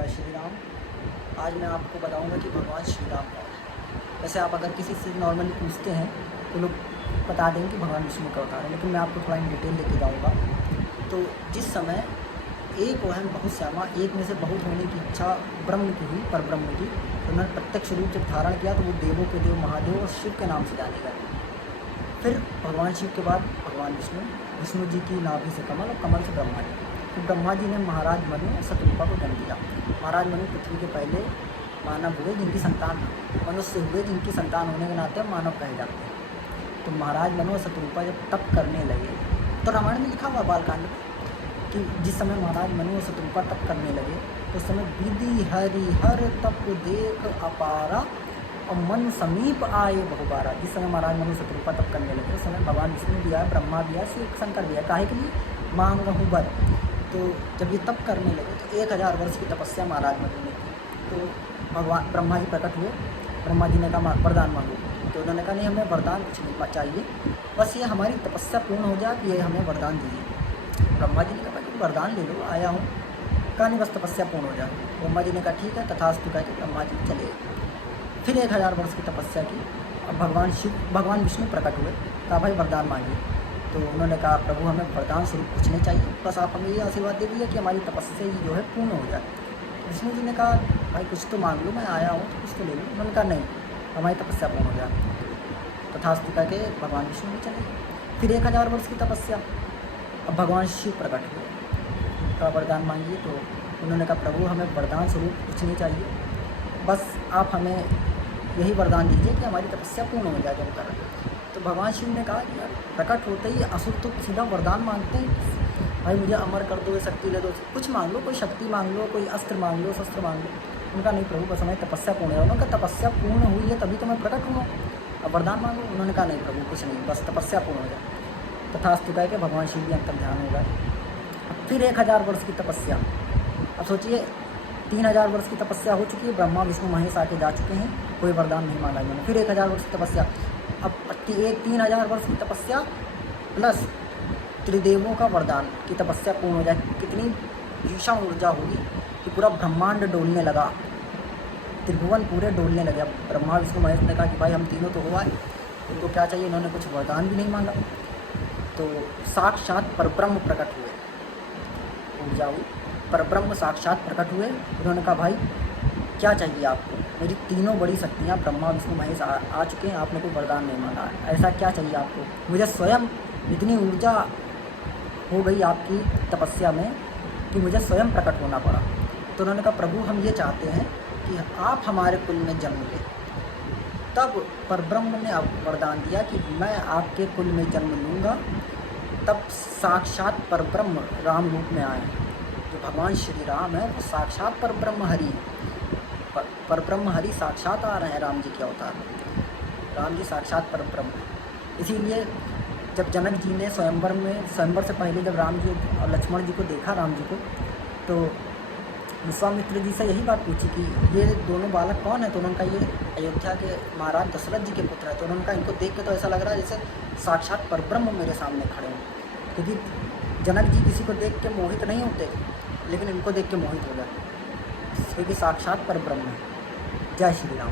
जय श्री राम। आज मैं आपको बताऊंगा कि भगवान श्री राम कौन है। वैसे आप अगर किसी से नॉर्मली पूछते हैं तो लोग बता देंगे कि भगवान विष्णु का अवतार है, लेकिन मैं आपको थोड़ा इन डिटेल लेके जाऊँगा। तो जिस समय एक वहम बहुत श्यामा, एक में से बहुत होने की इच्छा ब्रह्म की हुई, पर ब्रह्म की, तो उन्होंने प्रत्यक्ष रूप जब धारण किया तो वो देवों के देव महादेव और शिव के नाम से जाने गए। फिर भगवान शिव के बाद भगवान विष्णु जी की नाभि से कमल और कमल से ब्रह्मा जी। तो ब्रह्मा जी ने महाराज मनु और शतरूपा को जन्म दिया। महाराज मनु पृथ्वी के पहले मानव हुए जिनकी संतान मनुष्य हुए, जिनकी संतान होने के नाते मानव कहे जाते हैं। तो महाराज मनु और शतरूपा जब तप करने लगे, तो रामायण में लिखा हुआ बालकांड में कि जिस समय महाराज मनु और शतरूपा तप करने लगे तो उस समय विधि हरि हर तप देख अपारा और मन समीप आए बहुबारा। जिस समय महाराज मनु शतरूपा तप करने लगे उस समय भगवान विष्णु भी आए, ब्रह्मा भी आए, शिव शंकर भी आए। काहे के लिए? मांगहु वर। तो जब ये तप करने लगे तो 1000 वर्ष की तपस्या महाराज मनु ने की। तो भगवान ब्रह्मा जी प्रकट हुए। ब्रह्मा जी ने कहा वरदान मांगो। तो उन्होंने कहा नहीं, हमें वरदान कुछ नहीं चाहिए, बस ये हमारी तपस्या पूर्ण हो जाए, ये हमें वरदान दीजिए। ब्रह्मा जी ने कहा कि वरदान ले लो, आया हूँ। कहा नहीं, बस तपस्या पूर्ण हो जाए। ब्रह्मा जी ने कहा ठीक है, तथास्तु कह के ब्रह्मा जी चले गए। फिर 1000 वर्ष की तपस्या की। अब भगवान विष्णु प्रकट हुए। कहा भाई वरदान मांगिए। तो उन्होंने कहा प्रभु हमें वरदान स्वरूप कुछ नहीं चाहिए, बस आप हमें ये आशीर्वाद दे दीजिए कि हमारी तपस्या ही जो है पूर्ण हो जाए। विष्णु जी ने कहा भाई कुछ तो मांग लो, मैं आया हूँ तो कुछ तो ले लो। उन्होंने कहा नहीं, हमारी तपस्या पूर्ण हो जाए। तथास्तु कह के भगवान विष्णु भी चले गए। फिर 1000 वर्ष की तपस्या। अब भगवान शिव प्रकट हुए। कहा वरदान मांगिए। तो उन्होंने कहा प्रभु हमें वरदान स्वरूप कुछ नहीं चाहिए, बस आप हमें यही वरदान दीजिए कि हमारी तपस्या पूर्ण हो जाए जो कर। तो भगवान शिव ने कहा यार प्रकट होते ही असुर तो सीधा वरदान मांगते हैं, भाई मुझे अमर कर दो, शक्ति ले दो, कुछ मांग लो, कोई शक्ति मांग लो, कोई अस्त्र मांग लो, शस्त्र मांग लो। उनका नहीं प्रभु बस हमारी तपस्या पूर्ण है। उन्होंने कहा तपस्या पूर्ण हुई है तभी तो मैं प्रकट हूँ, अब वरदान मांगो। उन्होंने कहा नहीं प्रभु कुछ नहीं, बस तपस्या पूर्ण हो जाए। तथास्तु कह के भगवान शिव भी अंतर ध्यान हो गए। फिर 1000 वर्ष की तपस्या। अब सोचिए 3000 वर्ष की तपस्या हो चुकी है, ब्रह्मा विष्णु महेश आके जा चुके हैं, कोई वरदान नहीं मांगा इन्होंने। फिर 1000 वर्ष की तपस्या। अब 3000 वर्ष की तपस्या प्लस त्रिदेवों का वरदान की तपस्या पूर्ण हो जाए। कितनी भीषण ऊर्जा होगी कि पूरा ब्रह्मांड डोलने लगा, त्रिभुवन पूरे डोलने लगे। अब ब्रह्मा विष्णु महेश ने कहा कि भाई हम तीनों तो हो आए, उनको क्या चाहिए? इन्होंने कुछ वरदान भी नहीं मांगा। तो साक्षात परब्रह्म प्रकट हुए, ऊर्जा हुई, परब्रह्म साक्षात प्रकट हुए। उन्होंने कहा भाई क्या चाहिए आपको? मेरी तीनों बड़ी शक्तियाँ ब्रह्मा विष्णु महेश आ चुके हैं, आपने कोई वरदान नहीं मांगा, ऐसा क्या चाहिए आपको? मुझे स्वयं इतनी ऊर्जा हो गई आपकी तपस्या में कि मुझे स्वयं प्रकट होना पड़ा। तो उन्होंने कहा प्रभु हम ये चाहते हैं कि आप हमारे कुल में जन्म लें। तब परब्रह्म ने वरदान दिया कि मैं आपके कुल में जन्म लूँगा। तब साक्षात परब्रह्म राम रूप में आए। जो भगवान श्री राम है वो साक्षात परब्रह्म हरि, परब्रह्म हरि साक्षात आ रहे हैं राम जी के अवतार। राम जी साक्षात परब्रह्म। इसीलिए जब जनक जी ने स्वयंवर से पहले जब राम जी और लक्ष्मण जी को देखा, राम जी को, तो विश्वामित्र जी से यही बात पूछी कि ये दोनों बालक कौन है? तो उन्होंने कहा ये अयोध्या के महाराज दशरथ जी के पुत्र है। तो उन्होंने कहा इनको देख के तो ऐसा लग रहा है जैसे साक्षात परब्रह्म मेरे सामने खड़े हों। क्योंकि जनक जी किसी को देख के मोहित नहीं होते, लेकिन इनको देख के मोहित हो गए, क्योंकि साक्षात परब्रह्म है। जय श्री राम।